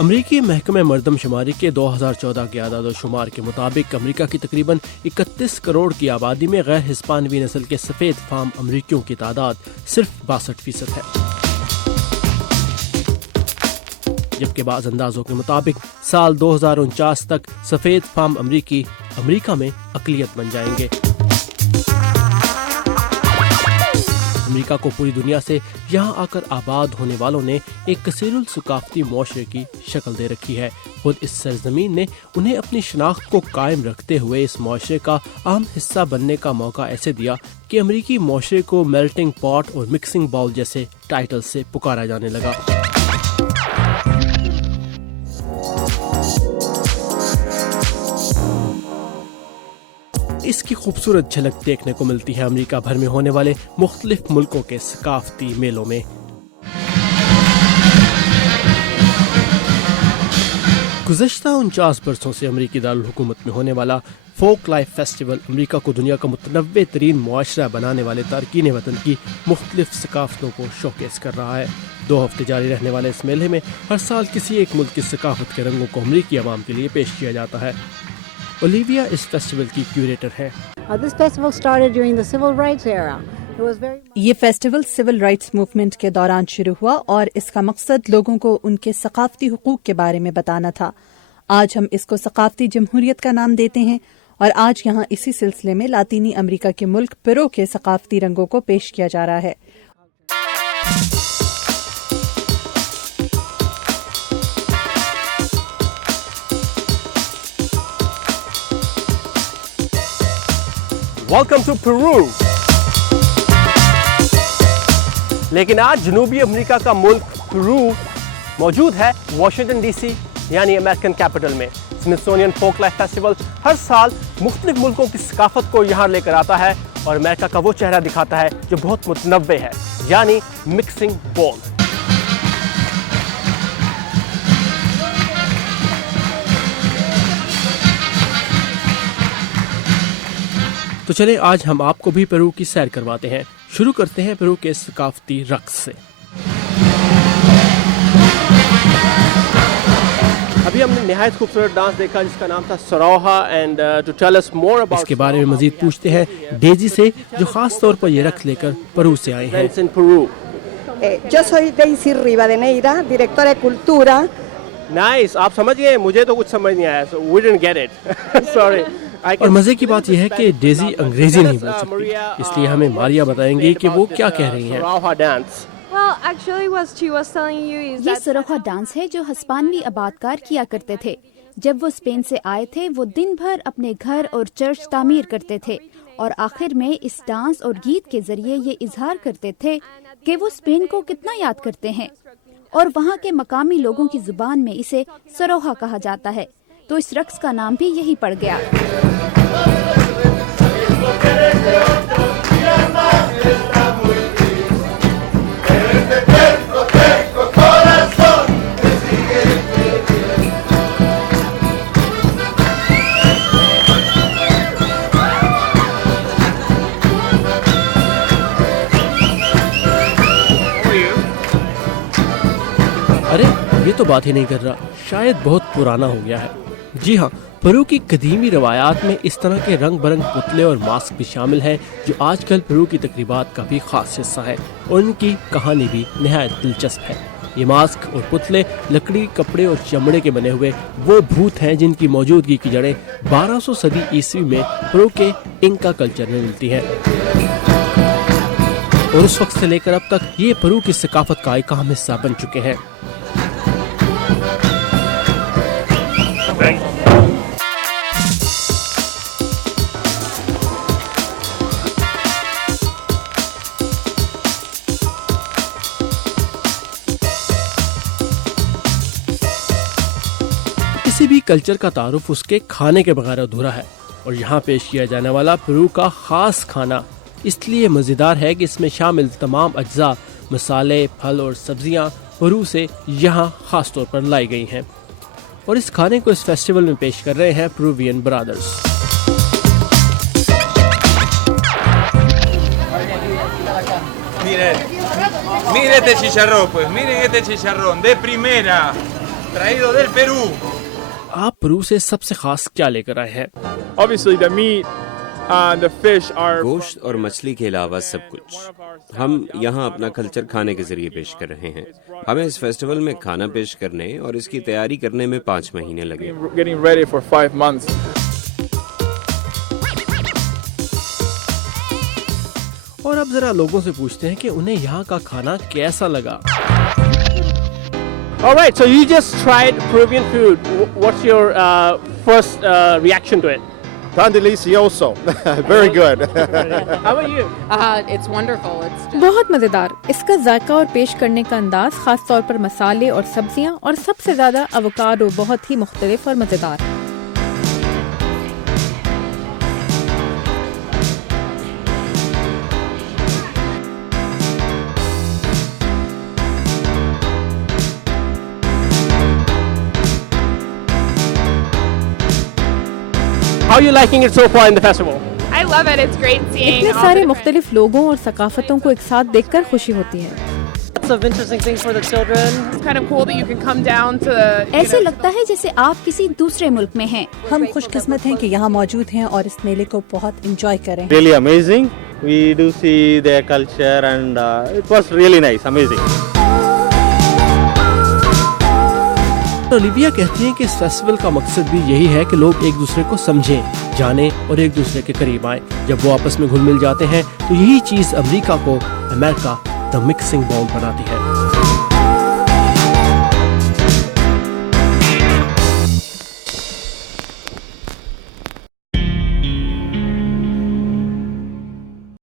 अमरीकी महकमे मरदमशुमारी के 2014 के आदाद-ओ-शुमार के मुताबिक अमरीका की तकरीबन 31 करोड़ की आबादी में गैर हिस्पानवी नस्ल के सफ़ेद फार्म अमरीकियों की तादाद सिर्फ 62% है, जबकि बाज़ अंदाजों के मुताबिक साल 2049 तक सफ़ेद फार्म अमरीकी अमरीका में अक़लियत बन जाएंगे। अमरीका को पूरी दुनिया से यहाँ आकर आबाद होने वालों ने एक कसीरुल सकाफती मुआशरे की शक्ल दे रखी है। खुद इस सरजमीन ने उन्हें अपनी शनाख्त को कायम रखते हुए इस मुआशरे का अहम हिस्सा बनने का मौका ऐसे दिया कि अमरीकी मुआशरे को मेल्टिंग पॉट और मिक्सिंग बाउल जैसे टाइटल से पुकारा जाने लगा। इसकी खूबसूरत झलक देखने को मिलती है अमेरिका भर में होने वाले मुख्तलिफ मुल्कों के सकाफती मेलों में। गुज़श्ता 49 बरसों से अमेरिकी दारुल हुकूमत में होने वाला फोक लाइफ फेस्टिवल अमेरिका को दुनिया का मुतनव्वे तरीन मुआशरा बनाने वाले तारकीन वतन की मुख्तलिफ सकाफतों को शोकेस कर रहा है। 2 हफ्ते जारी रहने वाले इस मेले में हर साल किसी एक मुल्क की सकाफत के रंगों को अमेरिकी अवाम के लिए पेश किया जाता है। ओलिविया इस फेस्टिवल की क्यूरेटर है। ये फेस्टिवल सिविल राइट्स मूवमेंट के दौरान शुरू हुआ और इसका मकसद लोगों को उनके सकाफती हुकूक के बारे में बताना था। आज हम इसको सकाफती जमहूरियत का नाम देते हैं और आज यहाँ इसी सिलसिले में लातीनी अमेरिका के मुल्क पेरू के सकाफती रंगों को पेश किया जा रहा है। Welcome to Peru. लेकिन आज जनूबी अमेरिका का मुल्क पेरू मौजूद है वाशिंगटन डीसी यानी अमेरिकन कैपिटल में। स्मिथसोनियन फोक लाइफ फेस्टिवल हर साल मुख्तलिफ मुल्कों की सकाफत को यहाँ लेकर आता है और अमेरिका का वो चेहरा दिखाता है जो बहुत मुतनव्वे है, यानी मिक्सिंग बाउल। तो चले आज हम आपको भी पेरू की सैर करवाते हैं। शुरू करते हैं पेरू के सकाफती रक्स से। अभी हमने निहायत खूबसूरत डांस देखा जिसका नाम था Saroha and to tell us more about इसके बारे में मजीद पूछते हैं डेजी से, जो खास तौर पर ये रक्स लेकर पेरू से आए हैं। Yo soy Daisy Rivadeneira, directora de Cultura. Nice, आप समझ गए, मुझे तो कुछ समझ नहीं आया, so we didn't get it. Sorry. और मजे की बात यह है कि डेजी अंग्रेजी नहीं बोल सकती, इसलिए हमें मारिया बताएंगी कि वो क्या कह रही हैं। ये सरोहा डांस है जो हिस्पानवी आबादकार किया करते थे। जब वो स्पेन से आए थे वो दिन भर अपने घर और चर्च तामीर करते थे और आखिर में इस डांस और गीत के जरिए ये इजहार करते थे कि वो स्पेन को कितना याद करते हैं और वहाँ के मकामी लोगों की जुबान में इसे सरोहा कहा जाता है, तो इस रक्स का नाम भी यही पड़ गया। अरे ये तो बात ही नहीं कर रहा, शायद बहुत पुराना हो गया है। जी हाँ, पेरू की कदीमी रवायात में इस तरह के रंग बिरंग पुतले और मास्क भी शामिल हैं जो आजकल पेरू की तकरीबात का भी खास हिस्सा है और उनकी कहानी भी निहायत दिलचस्प है। ये मास्क और पुतले लकड़ी, कपड़े और चमड़े के बने हुए वो भूत हैं जिनकी मौजूदगी की जड़ें 1200 सदी ईस्वी में पेरू के इंका कल्चर में मिलती हैं और उस वक्त से लेकर अब तक ये पेरू की सकाफत का एक अहम हिस्सा बन चुके हैं। किसी भी कल्चर का तारुफ उसके खाने के बगैर अधूरा है और यहाँ पेश किया जाने वाला पेरू का खास खाना इसलिए मज़ेदार है कि इसमें शामिल तमाम अज्जा, मसाले, फल और सब्जियाँ पेरू से यहाँ खास तौर पर लाई गई हैं और इस खाने को इस फेस्टिवल में पेश कर रहे हैं Peruvian brothers. Mire este chicharrón, pues, miren este chicharrón de primera. traído del Perú. आप पेरू से सबसे खास क्या लेकर आए हैं? Obviously, the meat and the fish are. गोश्त और मछली के अलावा सब कुछ हम यहाँ अपना कल्चर खाने के जरिए पेश कर रहे हैं। हमें इस फेस्टिवल में खाना पेश करने और इसकी तैयारी करने में 5 महीने लगे। Getting ready for 5 months. और अब जरा लोगों से पूछते हैं कि उन्हें यहाँ का खाना कैसा लगा। Alright, so you just tried Peruvian food. What's your first reaction to it? Tan delicioso. Very good. How about you? It's wonderful. It's बहुत मजेदार। इसका जायका और पेश करने का अंदाज, खास तौर पर मसाले और सब्जियां और सबसे ज्यादा अवोकाडो बहुत ही मुख्तलिफ और मजेदार। How are you liking it so far in the festival? I love it. It's great seeing इतने सारे मुख्तलिफ लोगों और सकाफतों को एक साथ देखकर खुशी होती है। Lots of interesting things for the children. It's kind of cool that you can come down to the. ऐसे लगता है जैसे आप किसी दूसरे मुल्क में हैं। हम खुशकिस्मत हैं कि यहाँ मौजूद हैं और इस मेले को बहुत एंजॉय करें। Really amazing. We do see their culture and it was really nice, amazing. Olivia कहती हैं कि इस फेस्टिवल का मकसद भी यही है कि लोग एक दूसरे को समझें, जानें और एक दूसरे के करीब आएं। जब वो आपस में घुल मिल जाते हैं तो यही चीज़ अमेरिका को द मिक्सिंग बॉल बनाती है।